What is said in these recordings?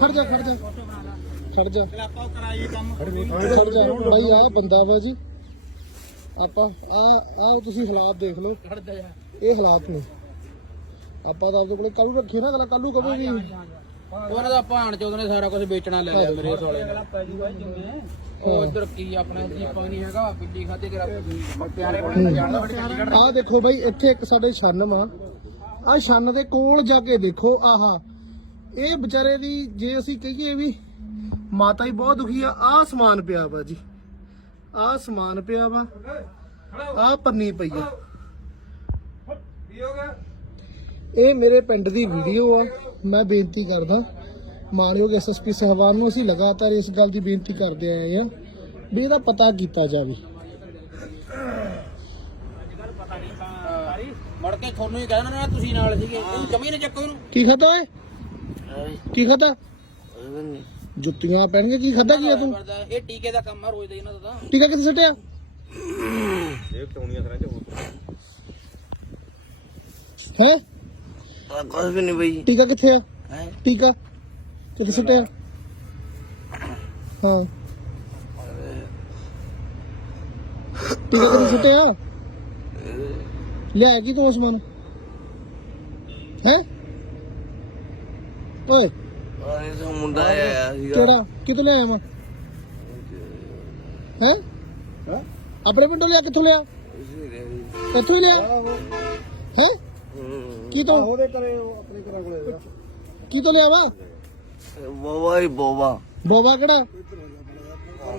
ਖੜ ਜਾ ਖੜ ਜਾ। ਖੜ ਜਾ। ਆਪਾਂ ਕਰਾਈ ਕੰਮ। ਖੜ ਜਾ ਬਾਈ ਆ ਬੰਦਾ ਵਾ ਜੀ। ਆਪਾਂ ਆ ਆ ਤੁਸੀਂ ਹਾਲਾਤ ਦੇਖ ਲਓ। ਖੜ ਜਾ ਯਾਰ। ਇਹ ਹਾਲਾਤ ਨੇ। ਆਪਾਂ ਤਾਂ ਆਪਦੇ ਕੋਲੇ ਕੱਲੂ ਰੱਖੀ ਨਾ ਗੱਲ ਕੱਲੂ ਕਦੋਂ ਵੀ ਉਹਨਾਂ ਦਾ ਭਾਣ ਚੋਦ ਨੇ ਸਾਰਾ ਕੁਝ ਵੇਚਣਾ ਲੈ ਲਿਆ ਮੇਰੇ ਸੋਲੇ ਨੇ। ਉਹ ਇੱਧਰ ਕੀ ਆਪਣਾ ਜੀਪਾ ਨਹੀਂ ਹੈਗਾ ਬਿੱਲੀ ਖਾਦੇ ਤੇਰਾ ਪਿਆਰੇ ਕੋਲ ਜਾਣਦਾ ਬੜੀ ਚੰਡੀਗੜ੍ਹ ਆ ਦੇਖੋ ਬਾਈ ਇੱਥੇ ਇੱਕ ਸਾਡੇ ਛੰਨ ਵਾ। ਆ ਛੰਨ ਦੇ ਕੋਲ ਜਾ ਕੇ ਦੇਖੋ ਆਹਾ। ਇਹ ਵਿਚਾਰੇ ਦੀ ਜੇ ਅਸੀਂ ਕਹੀਏ ਵੀ ਮਾਤਾ ਹੀ ਬਹੁਤ ਦੁਖੀ ਆ ਆ ਸਮਾਨ ਪਿਆ ਵਾ ਜੀ। ਆ ਸਮਾਨ ਪਿਆ ਵਾ। ਆ ਪੰਨੀ ਪਈ ਆ। ਇਹ ਮੇਰੇ ਪਿੰਡ ਦੀ ਵੀਡੀਓ ਆ। ਮੈਂ ਬੇਨਤੀ ਕਰਦਾ ਮਾਨਯੋਗ ਐਸਐਸਪੀ ਸਾਹਿਬਾਨ ਨੂੰ ਅਸੀਂ ਲਗਾਤਾਰ ਇਸ ਗੱਲ ਦੀ ਬੇਨਤੀ ਕਰਦੇ ਆਏ ਆ ਵੀ ਇਹਦਾ ਪਤਾ ਕੀਤਾ ਜਾਵੇ। ਮੜ ਕੇ ਤੁਹਾਨੂੰ ਹੀ ਕਹਿਣਾ ਨਾ ਤੁਸੀਂ ਨਾਲ ਸੀਗੇ। ਇਹਨੂੰ ਜਮੀ ਨਾ ਚੱਕੋ ਇਹਨੂੰ ਕੀ ਖਾਦਾ ਓਏ? ਕੀ ਖਾਦਾ ਜੁੱਤੀਆਂ ਪੈਣਗੀਆਂ ਕੀ ਖਾਦਾ ਕੀ ਆ ਤੂੰ? ਇਹ ਟੀਕੇ ਦਾ ਕੰਮ ਆ ਰੋਜ਼ ਦਾ ਇਹਨਾਂ ਦਾ ਤਾਂ। ਟੀਕਾ ਕਿੱਥੇ ਸੱਟਿਆ? ਹੈ? ਕੁਝ ਵੀ ਨਹੀਂ ਬਈ। ਟੀਕਾ ਕਿੱਥੇ ਆ? ਹੈ? ਟੀਕਾ? ਕਿੱਥੇ ਸੱਟਿਆ? ਹਾਂ। ਟੀਕਾ ਕਿੱਥੇ ਸੱਟਿਆ? ਲਿਆ ਕੀ ਤੂੰ ਉਸਮਾਨ ਹੈ? ਓਏ। ਆਰੇ ਸਾ ਮੁੰਡਾ ਆਇਆ ਸੀਗਾ। ਕਿਹੜਾ? ਕਿੱਥੋਂ ਲਿਆਇਆ ਮੈਂ ਹੈ? ਆਪਣੇ ਪਿੰਡੋਂ ਲਿਆ ਕਿੱਥੋਂ ਲਿਆ? ਹੀ ਲਿਆ? ਹੈ? ਕੀ ਤੋਂ ਉਹਦੇ ਕਰੇ ਆਪਣੇ ਘਰਾਂ ਕੋਲੇ ਕੀ ਤੋਂ ਲਿਆ ਵਾ? ਬੋਵਾ ਹੀ ਬੋਵਾ। ਬੋਬਾ ਕਿਹੜਾ?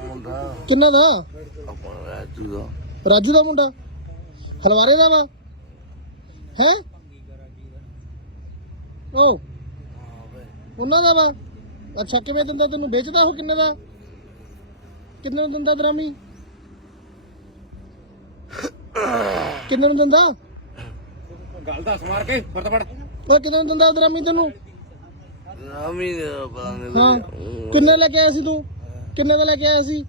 ਮੁੰਡਾ। ਕਿੰਨਾ ਦਾ? ਆਪਣਾ ਰਾਜੂ ਦਾ। ਰਾਜੂ ਦਾ ਮੁੰਡਾ? ਹਲਵਾਰੇ ਦਾ ਵਾ? ਹੈ? ਉਹ ਉਹਨਾਂ ਦਾ ਵਾ। ਅੱਛਾ ਕਿਵੇਂ ਦਿੰਦਾ ਤੈਨੂੰ ਵੇਚਦਾ ਉਹ ਕਿੰਨੇ ਦਾ? ਕਿੰਨੇ ਨੂੰ ਦਿੰਦਾ ਦਰਾਮੀ? ਕਿੰਨੇ ਨੂੰ ਦਿੰਦਾ? ਗੱਲ ਦੱਸ ਮਾਰ ਕੇ ਫੜ ਉਹ ਕਿੰਨੇ ਨੂੰ ਦਿੰਦਾ ਦਰਾਮੀ ਤੈਨੂੰ? ਰਾਮੀ ਨੇ ਪਤਾ ਨਹੀਂ ਹਾਂ ਕਿੰਨੇ ਲੈ ਕੇ ਆਇਆ ਸੀ ਤੂੰ? ਕਿੰਨੇ ਦਾ ਲੈ ਕੇ ਆਇਆ ਸੀ?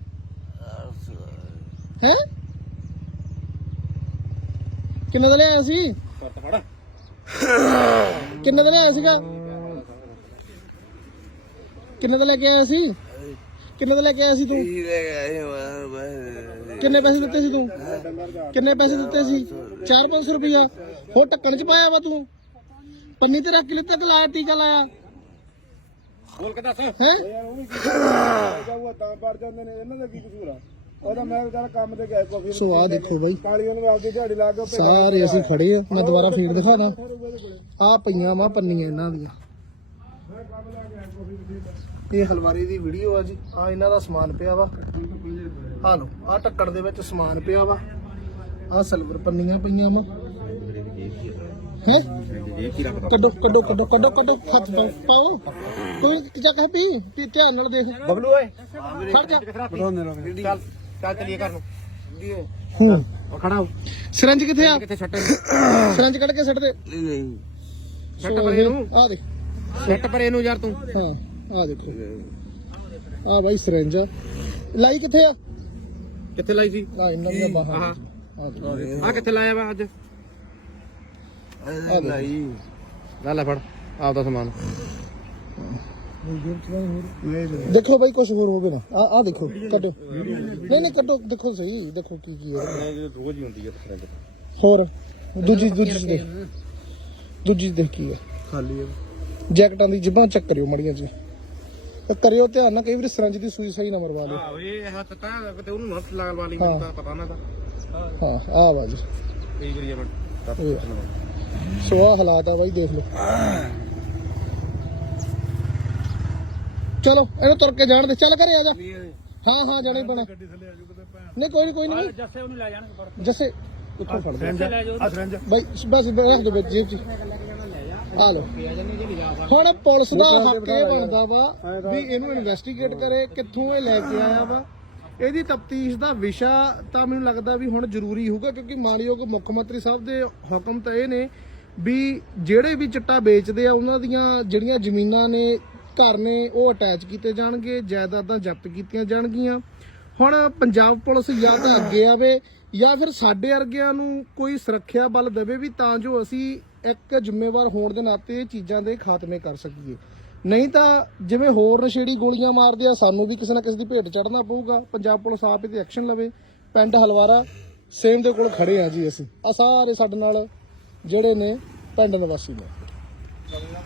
ਹੈ। ਕਿੰਨੇ ਦਾ ਲਿਆਇਆ ਸੀ? ਫੜ ਕਿੰਨੇ ਦਾ ਲਿਆਇਆ ਸੀਗਾ? ਕਿੰਨੇ ਦਾ ਲੈ ਕੇ ਆਇਆ ਸੀ? ਕਿੰਨੇ ਦਾ ਲੈ ਕੇ ਆਇਆ ਸੀ ਤੂੰ? ਬਸ ਕਿੰਨੇ ਪੈਸੇ ਦਿੱਤੇ ਸੀ ਤੂੰ? ਕਿੰਨੇ ਪੈਸੇ ਦਿੱਤੇ ਸੀ? 4-500 ਰੁਪਇਆ। ਹੋਰ ਢੱਕਣ ਚ ਪਾਇਆ ਵਾ ਤੂੰ? ਪੰਨੀ ਤੇ ਰੱਖ ਕੇ ਲਿੱਤਾ ਤੇ ਲਾਇਆ ਟੀਕਾ ਲਾਇਆ। ਬੋਲ ਕੇ ਦੱਸ। ਹੈ? ਜਾਊਗਾ ਤਾਂ ਪਰ ਜਾਂਦੇ ਨੇ। ਇਹਨਾਂ ਦਾ ਕੀ ਕਸੂਰ ਆ? ਉਹਦਾ ਮੈਂ ਵਿਚਾਰਾ ਕੰਮ ਤੇ ਗਿਆ ਕਾਫੀ ਸੋ ਆ ਦੇਖੋ ਬਾਈ। ਕਾਲੀ ਉਹਨੇ ਆਪਦੀ ਦਿਹਾੜੀ ਲਾ ਕੇ ਸਾਰੇ ਅਸੀਂ ਖੜੇ ਆ। ਮੈਂ ਦੁਬਾਰਾ ਫੀਡ ਦਿਖਾਦਾ ਆ ਪਈਆਂ ਵਾ ਪੰਨੀਆਂ ਇਹਨਾਂ ਦੀਆਂ। ਇਹ ਹਲਵਾਰੀ ਦੀ ਵੀਡੀਓ ਆ ਜੀ। ਆ ਇਹਨਾਂ ਦਾ ਸਮਾਨ ਪਿਆ ਵਾ। ਆ ਲਓ ਆ ਟੱਕੜ ਦੇ ਵਿੱਚ ਸਮਾਨ ਪਿਆ ਵਾ। ਆ ਸਿਲਵਰ ਪੰਨੀਆਂ ਪਈਆਂ ਵਾ। ਹੈ? ਕੱਢੋ ਕੱਢੋ ਕੱਢੋ ਕੱਢੋ ਕੱਢੋ ਹੱਥ ਤੋਂ ਪਾਓ। ਕੋਈ ਜਾ ਕੇ ਪੀ ਪੀ ਧਿਆਨ ਨਾਲ ਦੇਖ। ਬਬਲੂ ਓਏ। ਫੜ ਜਾ। ਚੱਲ ਚੱਲ ਚਲੀਏ ਘਰ ਨੂੰ। ਹੂੰ। ਉਹ ਖੜਾ ਹੋ। ਸਿਰੰਜ ਕਿੱਥੇ ਆ? ਕਿੱਥੇ ਛੱਟ ਸਿਰੰਜ ਕੱਢ ਕੇ ਸਿੱਟ ਦੇ। ਨਹੀਂ ਨਹੀਂ। ਛੱਟ ਪਰ ਇਹਨੂੰ ਆ ਦੇ ਛੱਟ ਪਰ ਇਹਨੂੰ ਯਾਰ ਤੂੰ। ਹਾਂ। ਆ ਦੇਖੋ। ਆ ਬਾਈ ਸਿਰੰਜ ਲਾਈ ਕਿੱਥੇ ਆ? ਕਿੱਥੇ ਲਾਈ ਸੀ? ਆ ਇਹਨਾਂ ਦੀਆਂ ਬਾਹਾਂ। ਆਹ। ਆ ਦੇਖੋ। ਆ ਕਿੱਥੇ ਲਾਇਆ ਵਾ ਅੱਜ? ਅਰੇ ਨਹੀਂ ਲੈ ਲੈ ਫੜ ਆਪਦਾ ਸਮਾਨ। ਦੇਖੋ ਬਾਈ ਕੁਝ ਹੋਰ ਹੋਵੇ ਨਾ। ਆ ਆ ਦੇਖੋ ਕੱਢੋ। ਨਹੀਂ ਨਹੀਂ ਕੱਢੋ। ਦੇਖੋ ਸਹੀ ਦੇਖੋ ਕੀ ਕੀ ਹੈ। ਰੋਜ਼ ਹੀ ਹੁੰਦੀ ਹੈ ਹੋਰ ਦੂਜੀ ਦੂਜੀ ਚ ਦੇਖ। ਦੂਜੀ ਚ ਦੇਖ ਕੀ ਹੈ। ਖਾਲੀ ਹੈ ਜੈਕਟਾਂ ਦੀ ਜਿਬਾਂ ਚੈੱਕ ਕਰਿਓ ਮੜੀਆਂ ਜੀ। ਤੇ ਕਰਿਓ ਧਿਆਨ ਨਾਲ ਕਈ ਵਾਰੀ ਸਿਰੰਜ ਦੀ ਸੂਈ ਸਹੀ ਨਾ ਮਰਵਾ ਲਿਓ। ਆਹ ਇਹ ਹੱਥ ਤਾਂ ਕਿਤੇ ਉਹਨੂੰ ਹੱਥ ਲਾਲ ਵਾਲੀ ਹਾਂ। ਮੈਨੂੰ ਤਾਂ ਪਤਾ ਨਾ ਤਾਂ। ਹਾਂ ਆ ਵਾ ਜੀ। ਕੀ ਕਰੀਏ ਮੈਂ। ਸੋ ਆ ਹਾਲਾਤ ਆ ਬਾਈ ਦੇਖ ਲਓ। ਚਲੋ ਇਹਨੂੰ ਤੁਰ ਕੇ ਜਾਣ ਦੇ ਚੱਲ ਘਰੇ ਆ ਜਾ। ਹਾਂ ਹਾਂ ਜਾਣੇ ਬਣਾ ਨਹੀਂ ਕੋਈ ਨਹੀਂ ਕੋਈ ਨਹੀਂ ਜੱਸੇ ਉਹਨੂੰ ਲੈ ਜਾਣ ਫੜ ਜੱਸੇ ਉੱਥੋਂ ਫੜ ਦੇ ਲੈ ਜਾਓ ਆ ਸਰੰਜ ਬਾਈ ਬਸ ਰੱਖ ਦੇ ਵਿੱਚ ਜੇਬ 'ਚ। ਆ ਹੁਣ ਪੁਲਿਸ ਦਾ ਹੱਕ ਇਹ ਬਣਦਾ ਵਾ ਵੀ ਇਹਨੂੰ ਇਨਵੈਸਟੀਗੇਟ ਕਰੇ ਕਿੱਥੋਂ ਇਹ ਲੈ ਕੇ ਆਇਆ ਵਾ। ਇਹਦੀ ਤਫਤੀਸ਼ ਦਾ ਵਿਸ਼ਾ ਤਾਂ ਮੈਨੂੰ ਲੱਗਦਾ ਵੀ ਹੁਣ ਜ਼ਰੂਰੀ ਹੋਊਗਾ ਕਿਉਂਕਿ ਮਾਨਯੋਗ ਮੁੱਖ ਮੰਤਰੀ ਸਾਹਿਬ ਦੇ ਹੁਕਮ ਤਾਂ ਇਹ ਨੇ ਵੀ ਜਿਹੜੇ ਵੀ ਚਿੱਟਾ ਵੇਚਦੇ ਆ ਉਹਨਾਂ ਦੀਆਂ ਜਿਹੜੀਆਂ ਜ਼ਮੀਨਾਂ ਨੇ ਘਰ ਨੇ ਉਹ ਅਟੈਚ ਕੀਤੇ ਜਾਣਗੇ ਜਾਇਦਾਦਾਂ ਜ਼ਬਤ ਕੀਤੀਆਂ ਜਾਣਗੀਆਂ। ਹੁਣ ਪੰਜਾਬ ਪੁਲਿਸ ਜਾਂ ਤਾਂ ਅੱਗੇ ਆਵੇ ਜਾਂ ਫਿਰ ਸਾਡੇ ਵਰਗਿਆਂ ਨੂੰ ਕੋਈ ਸੁਰੱਖਿਆ ਬਲ ਦੇਵੇ ਵੀ ਤਾਂ ਜੋ ਅਸੀਂ ਇੱਕ ਜ਼ਿੰਮੇਵਾਰ ਹੋਣ ਦੇ ਨਾਤੇ ਇਹ ਚੀਜ਼ਾਂ ਦੇ ਖਾਤਮੇ ਕਰ ਸਕੀਏ। ਨਹੀਂ ਤਾਂ ਜਿਵੇਂ ਹੋਰ ਨਸ਼ੇੜੀ ਗੋਲੀਆਂ ਮਾਰਦੇ ਆ, ਸਾਨੂੰ ਵੀ ਕਿਸੇ ਨਾ ਕਿਸੇ ਦੀ ਭੇਟ ਚੜਨਾ ਪਊਗਾ। ਪੰਜਾਬ ਪੁਲਿਸ ਆਪ ਇਹਤੇ ਐਕਸ਼ਨ ਲਵੇ। ਪਿੰਡ ਹਲਵਾਰਾ ਸੇਮ ਦੇ ਕੋਲ ਖੜੇ ਆ ਜੀ ਅਸੀਂ। ਆ ਸਾਰੇ ਸਾਡੇ ਨਾਲ ਜਿਹੜੇ ਨੇ ਪਿੰਡ ਨਿਵਾਸੀ ਨੇ।